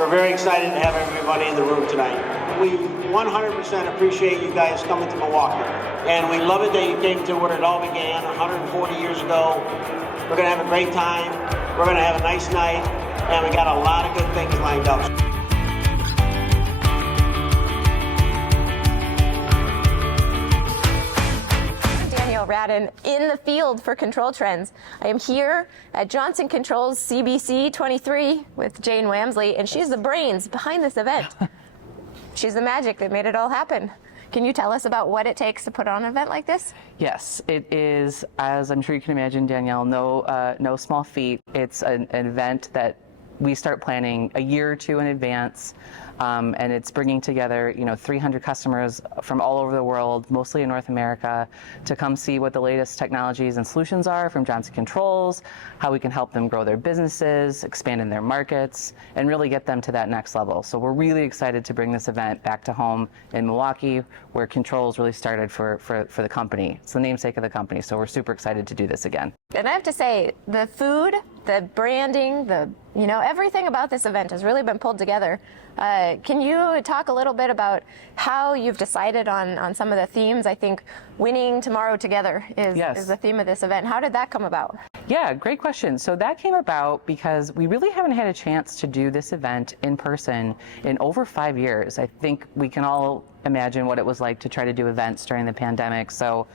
We're very excited to have everybody in the room tonight. We 100% appreciate you guys coming to Milwaukee. And we love it that you came to where it all began 140 years ago. We're going to have a great time. We're going to have a nice night. And we got a lot of good things lined up. Radin in the field for Control Trends. I am here at Johnson Controls CBC 23 with Jane Wamsley, and she's the brains behind this event. She's the magic that made it all happen. Can you tell us about what it takes to put on an event like this? Yes, it is, as I'm sure you can imagine, Danielle, no small feat. It's an event that we start planning a year or two in advance, and it's bringing together 300 customers from all over the world, mostly in North America, to come see what the latest technologies and solutions are from Johnson Controls, how we can help them grow their businesses, expand in their markets, and really get them to that next level. So we're really excited to bring this event back to home in Milwaukee, where Controls really started for the company. It's the namesake of the company, so we're super excited to do this again. And I have to say, the food, the branding, everything about this event has really been pulled together. Can you talk a little bit about how you've decided on some of the themes? I think winning tomorrow together is the theme of this event. How did that come about? Yeah, great question. So that came about because we really haven't had a chance to do this event in person in over 5 years. I think we can all imagine what it was like to try to do events during the pandemic. So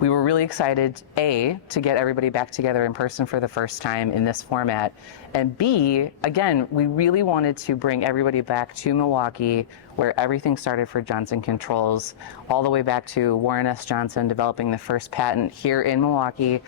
we were really excited, A, to get everybody back together in person for the first time in this format, and B, again, we really wanted to bring everybody back to Milwaukee, where everything started for Johnson Controls, all the way back to Warren S. Johnson developing the first patent here in Milwaukee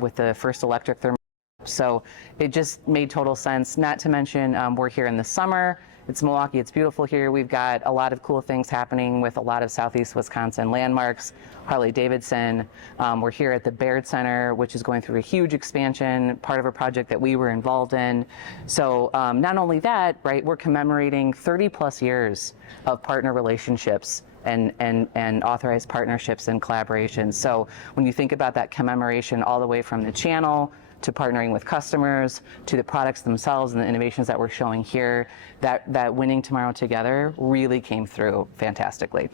with the first electric thermal. So it just made total sense, not to mention we're here in the summer. It's Milwaukee, it's beautiful here. We've got a lot of cool things happening with a lot of Southeast Wisconsin landmarks, Harley-Davidson. We're here at the Baird Center, which is going through a huge expansion, part of a project that we were involved in. So not only that, right, we're commemorating 30 plus years of partner relationships and authorized partnerships and collaborations. So when you think about that commemoration all the way from the channel to partnering with customers, to the products themselves and the innovations that we're showing here, that winning tomorrow together really came through fantastically.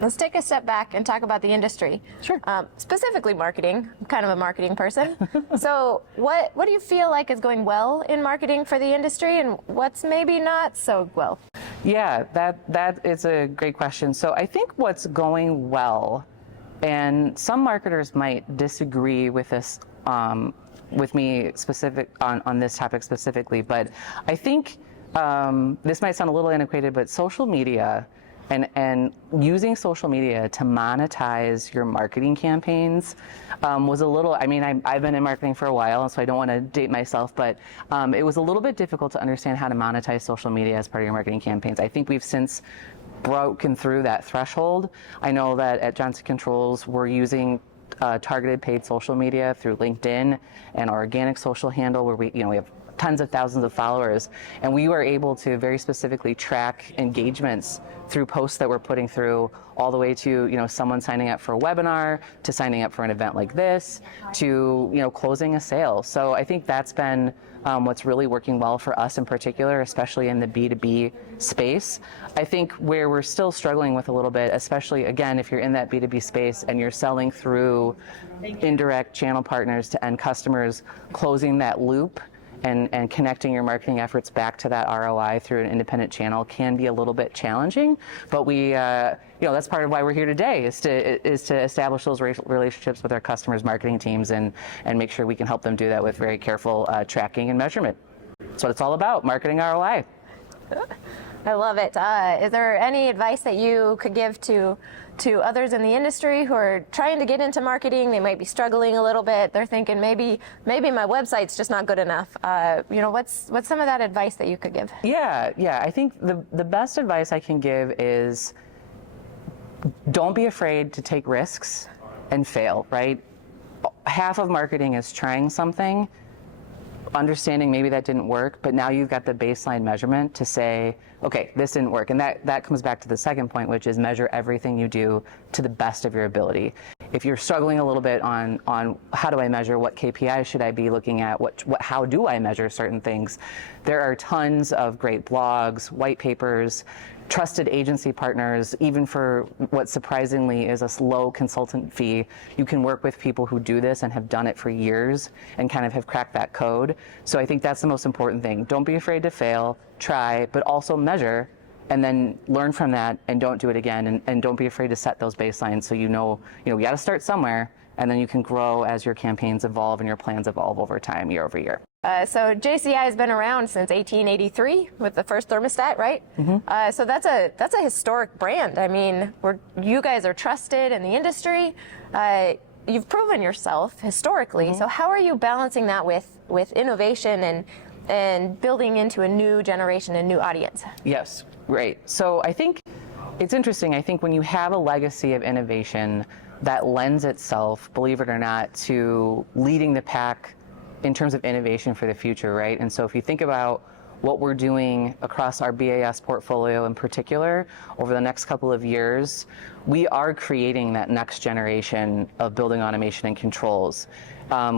Let's take a step back and talk about the industry. Sure. Specifically marketing. I'm kind of a marketing person. So what do you feel like is going well in marketing for the industry, and what's maybe not so well? Yeah, that is a great question. So I think what's going well, and some marketers might disagree with this, with me specific on this topic specifically, but I think this might sound a little antiquated, but social media and using social media to monetize your marketing campaigns was a little, I've been in marketing for a while, so I don't want to date myself, but it was a little bit difficult to understand how to monetize social media as part of your marketing campaigns. I think we've since broken through that threshold. I know that at Johnson Controls, we're using targeted paid social media through LinkedIn and our organic social handle, where we have tons of thousands of followers, and we were able to very specifically track engagements through posts that we're putting through, all the way to someone signing up for a webinar, to signing up for an event like this, to closing a sale. So I think that's been what's really working well for us in particular, especially in the B2B space. I think where we're still struggling with a little bit, especially again if you're in that B2B space and you're selling through indirect channel partners to end customers, closing that loop and connecting your marketing efforts back to that ROI through an independent channel can be a little bit challenging. But we, that's part of why we're here today, is to establish those relationships with our customers' marketing teams and make sure we can help them do that with very careful tracking and measurement. That's what it's all about, marketing ROI. I love it. Is there any advice that you could give to others in the industry who are trying to get into marketing? They might be struggling a little bit. They're thinking maybe my website's just not good enough. What's some of that advice that you could give? Yeah. I think the best advice I can give is don't be afraid to take risks and fail, right? Half of marketing is trying something, understanding maybe that didn't work, but now you've got the baseline measurement to say, okay, this didn't work. And that comes back to the second point, which is measure everything you do to the best of your ability. If you're struggling a little bit on how do I measure, what KPIs should I be looking at, how do I measure certain things, There are tons of great blogs, white papers, trusted agency partners, even for what surprisingly is a low consultant fee. You can work with people who do this and have done it for years and kind of have cracked that code. So I think that's the most important thing. Don't be afraid to fail, try, but also measure, and then learn from that and don't do it again. And don't be afraid to set those baselines so you know you got to start somewhere, and then you can grow as your campaigns evolve and your plans evolve over time, year over year. So JCI has been around since 1883 with the first thermostat, right? So that's a historic brand. I mean, you guys are trusted in the industry. You've proven yourself historically. So how are you balancing that with innovation and building into a new generation, a new audience? Yes, great. So I think it's interesting. I think when you have a legacy of innovation, that lends itself, believe it or not, to leading the pack in terms of innovation for the future, right? And so if you think about what we're doing across our BAS portfolio in particular over the next couple of years, we are creating that next generation of building automation and controls.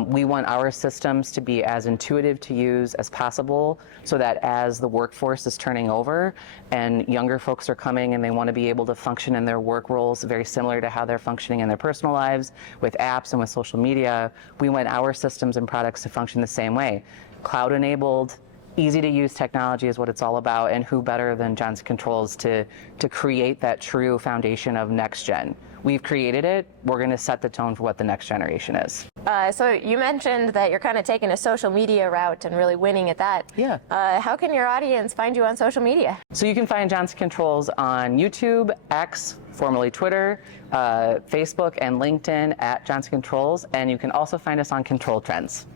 We want our systems to be as intuitive to use as possible so that as the workforce is turning over and younger folks are coming and they want to be able to function in their work roles very similar to how they're functioning in their personal lives with apps and with social media, we want our systems and products to function the same way. Cloud-enabled, easy to use technology is what it's all about, and who better than Johnson Controls to create that true foundation of next gen. We've created it. We're going to set the tone for what the next generation is. So you mentioned that you're kind of taking a social media route and really winning at that. Yeah. How can your audience find you on social media? So you can find Johnson Controls on YouTube, X, formerly Twitter, Facebook, and LinkedIn at Johnson Controls, and you can also find us on Control Trends.